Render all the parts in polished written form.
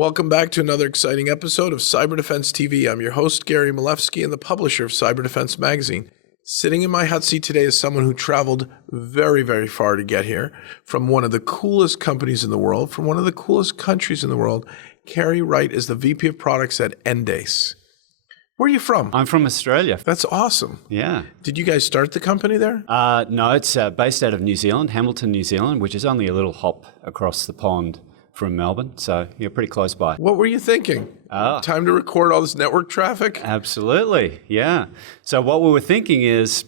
Welcome back to another exciting episode of Cyber Defense TV. I'm your host, Gary Malefsky, and the publisher of Cyber Defense Magazine. Sitting in my hot seat today is someone who traveled very, very far to get here, from one of the coolest companies in the world, from one of the coolest countries in the world. Carrie Wright is the VP of Products at Endace. Where are you from? I'm from Australia. That's awesome. Yeah. Did you guys start the company there? No, it's based out of New Zealand, Hamilton, New Zealand, which is only a little hop across the pond from Melbourne. So you're pretty close by. What were you thinking? Time to record all this network traffic? Absolutely. Yeah. So what we were thinking is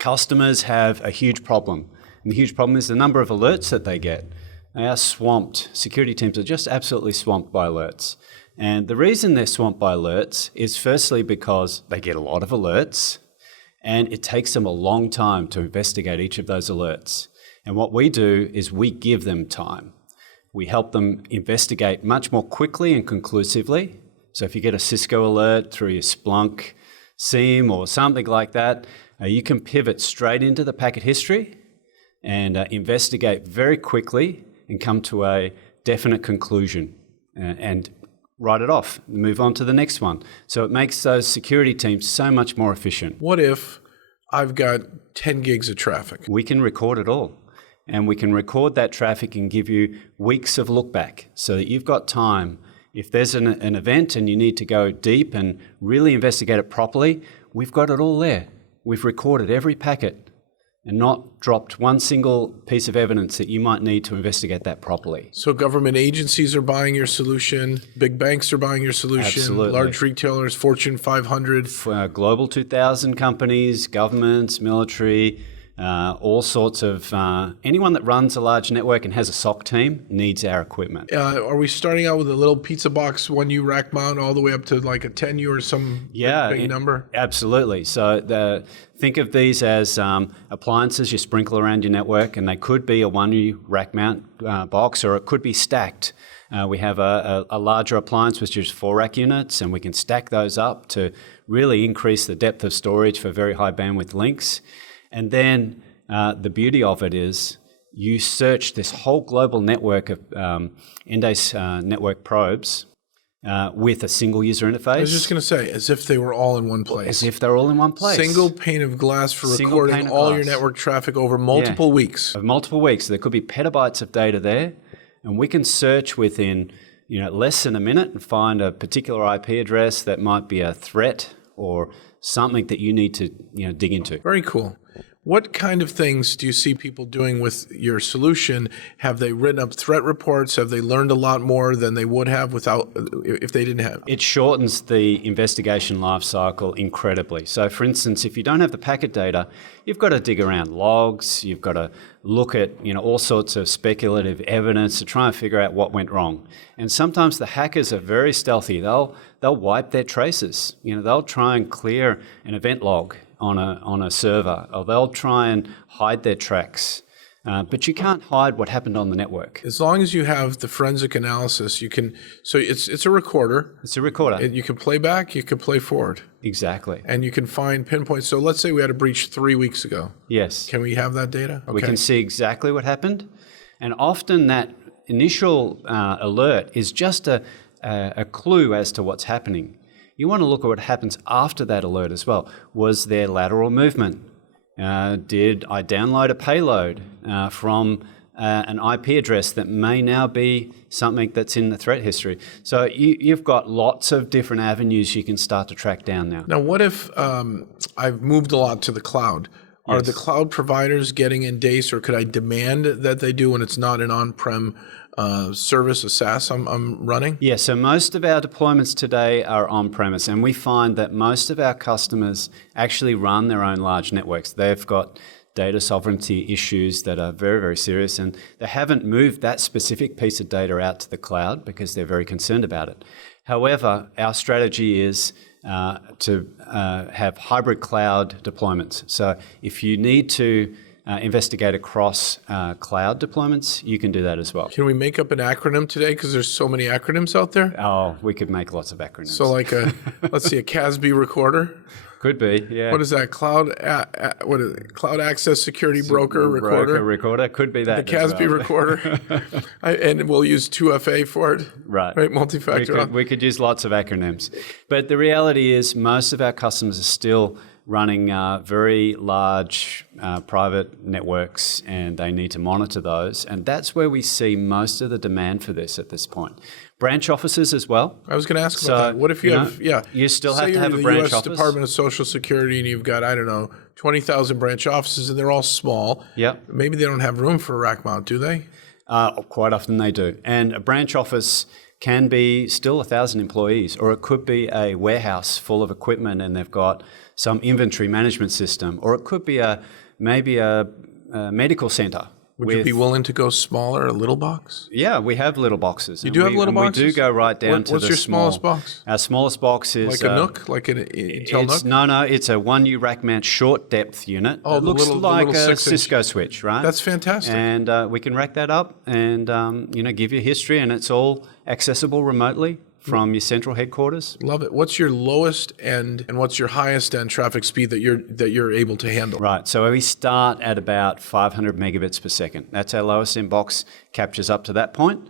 customers have a huge problem. And the huge problem is the number of alerts that they get. They are swamped. Security teams are just absolutely swamped by alerts. And the reason they're swamped by alerts is firstly because they get a lot of alerts and it takes them a long time to investigate each of those alerts. And what we do is we give them time. We help them investigate much more quickly and conclusively. So if you get a Cisco alert through your Splunk SIEM or something like that, you can pivot straight into the packet history and investigate very quickly and come to a definite conclusion and write it off and move on to the next one. So it makes those security teams so much more efficient. What if I've got 10 gigs of traffic? We can record it all. And we can record that traffic and give you weeks of look back so that you've got time. If there's an event and you need to go deep and really investigate it properly, we've got it all there. We've recorded every packet and not dropped one single piece of evidence that you might need to investigate that properly. So government agencies are buying your solution, big banks are buying your solution, Absolutely. Large retailers, Fortune 500. Global 2000 companies, governments, military, all sorts of, anyone that runs a large network and has a SOC team needs our equipment. Are we starting out with a little pizza box 1U rack mount all the way up to like a 10U or some big number? Absolutely. So think of these as appliances you sprinkle around your network, and they could be a 1U rack mount box, or it could be stacked. We have a larger appliance which is 4 rack units, and we can stack those up to really increase the depth of storage for very high bandwidth links. And then the beauty of it is you search this whole global network of Endace network probes with a single user interface. I was just going to say, as if they were all in one place. As if they're all in one place. Single pane of glass for recording all your network traffic over multiple weeks. Over multiple weeks. There could be petabytes of data there, and we can search within less than a minute and find a particular IP address that might be a threat or something that you need to dig into. Very cool. What kind of things do you see people doing with your solution? Have they written up threat reports? Have they learned a lot more than they would have if they didn't have? It shortens the investigation life cycle incredibly. So for instance, if you don't have the packet data, you've got to dig around logs, you've got to look at all sorts of speculative evidence to try and figure out what went wrong. And sometimes the hackers are very stealthy. They'll wipe their traces. They'll try and clear an event log on a server, or they'll try and hide their tracks. But you can't hide what happened on the network. As long as you have the forensic analysis, you can. So it's a recorder. It's a recorder. You can play back, you can play forward. Exactly. And you can find pinpoints. So let's say we had a breach 3 weeks ago. Yes. Can we have that data? Okay. We can see exactly what happened. And often that initial alert is just a clue as to what's happening. You want to look at what happens after that alert as well. Was there lateral movement? Did I download a payload from an IP address that may now be something that's in the threat history? So you've got lots of different avenues you can start to track down now. Now, what if I've moved a lot to the cloud? Are the cloud providers getting Endace, or could I demand that they do when it's not an on-prem service, a SaaS I'm running? Yeah, so most of our deployments today are on-premise, and we find that most of our customers actually run their own large networks. They've got data sovereignty issues that are very, very serious, and they haven't moved that specific piece of data out to the cloud because they're very concerned about it. However, our strategy is to have hybrid cloud deployments. So if you need to investigate across cloud deployments, you can do that as well. Can we make up an acronym today? Because there's so many acronyms out there. Oh, we could make lots of acronyms. So like let's see, a CASB recorder? Could be, yeah. What is that? What is it? Cloud access security broker recorder? Recorder, could be that. The CASB recorder. And we'll use 2FA for it. Right. Multi-factor. We could use lots of acronyms. But the reality is most of our customers are still running very large private networks, and they need to monitor those. And that's where we see most of the demand for this at this point. Branch offices as well. I was going to ask about that. What if you have, you still say have to have you're a the branch US office. Department of Social Security, and you've got, 20,000 branch offices, and they're all small. Yep. Maybe they don't have room for a rack mount, do they? Quite often they do. And a branch office can be still 1,000 employees, or it could be a warehouse full of equipment and they've got some inventory management system, or it could be maybe a medical center. Would you be willing to go smaller, a little box? Yeah, we have little boxes. You do have little boxes? We do go right down to the What's your smallest box? Our smallest box is... Like a Nook? Like an Intel Nook? No, it's a 1U rack mount short depth unit. Oh, it looks like a Cisco switch, right? That's fantastic. And we can rack that up and give you history, and it's all accessible remotely from your central headquarters. Love it. What's your lowest end and what's your highest end traffic speed that you're able to handle? Right. So we start at about 500 megabits per second. That's our lowest end box, captures up to that point.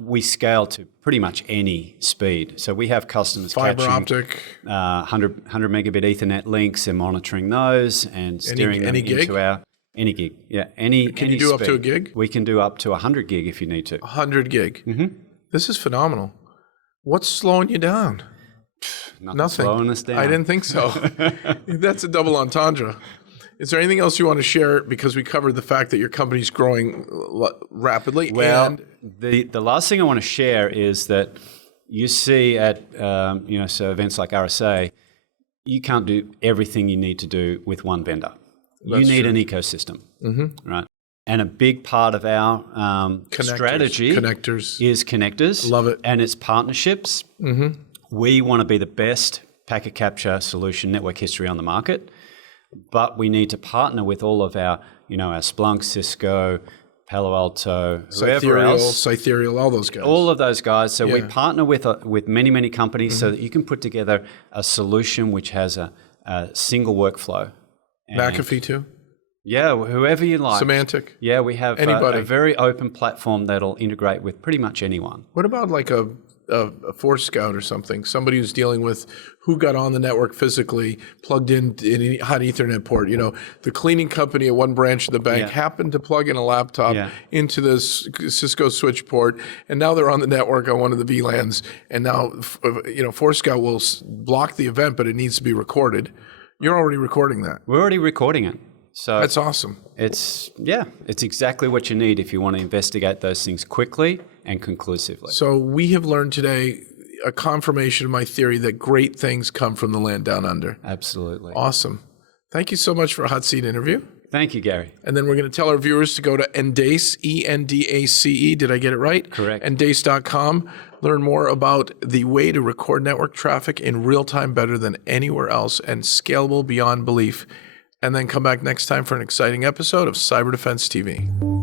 We scale to pretty much any speed. So we have customers fiber catching optic, 100 megabit Ethernet links and monitoring those and steering them into our any gig. Yeah, any. Can you do speed. up to a gig? We can do up to 100 gig if you need to. 100 gig. Mm-hmm. This is phenomenal. What's slowing you down? Nothing. Slowing us down. I didn't think so. That's a double entendre. Is there anything else you want to share? Because we covered the fact that your company's growing rapidly. Well, the last thing I want to share is that you see at so events like RSA, you can't do everything you need to do with one vendor. You need an ecosystem, right? And a big part of our strategy is connectors. Love it. And it's partnerships. Mm-hmm. We want to be the best packet capture solution network history on the market, but we need to partner with all of our, our Splunk, Cisco, Palo Alto, whoever else. Cythereal, all those guys. All of those guys. So we partner with many, many companies so that you can put together a solution which has a single workflow. McAfee too? Yeah, whoever you like. Semantic? Yeah, we have anybody. A very open platform that'll integrate with pretty much anyone. What about like a Force Scout or something? Somebody who's dealing with who got on the network physically, plugged in a hot Ethernet port. The cleaning company at one branch of the bank happened to plug in a laptop into the Cisco switch port, and now they're on the network on one of the VLANs. And now, Force Scout will block the event, but it needs to be recorded. You're already recording that. We're already recording it. So that's awesome. It's exactly what you need if you want to investigate those things quickly and conclusively. So we have learned today a confirmation of my theory that great things come from the land down under. Absolutely. Awesome. Thank you so much for a hot seat interview. Thank you, Gary. And then we're going to tell our viewers to go to Endace, Endace. Did I get it right? Correct. Endace.com. Learn more about the way to record network traffic in real time better than anywhere else and scalable beyond belief. And then come back next time for an exciting episode of Cyber Defense TV.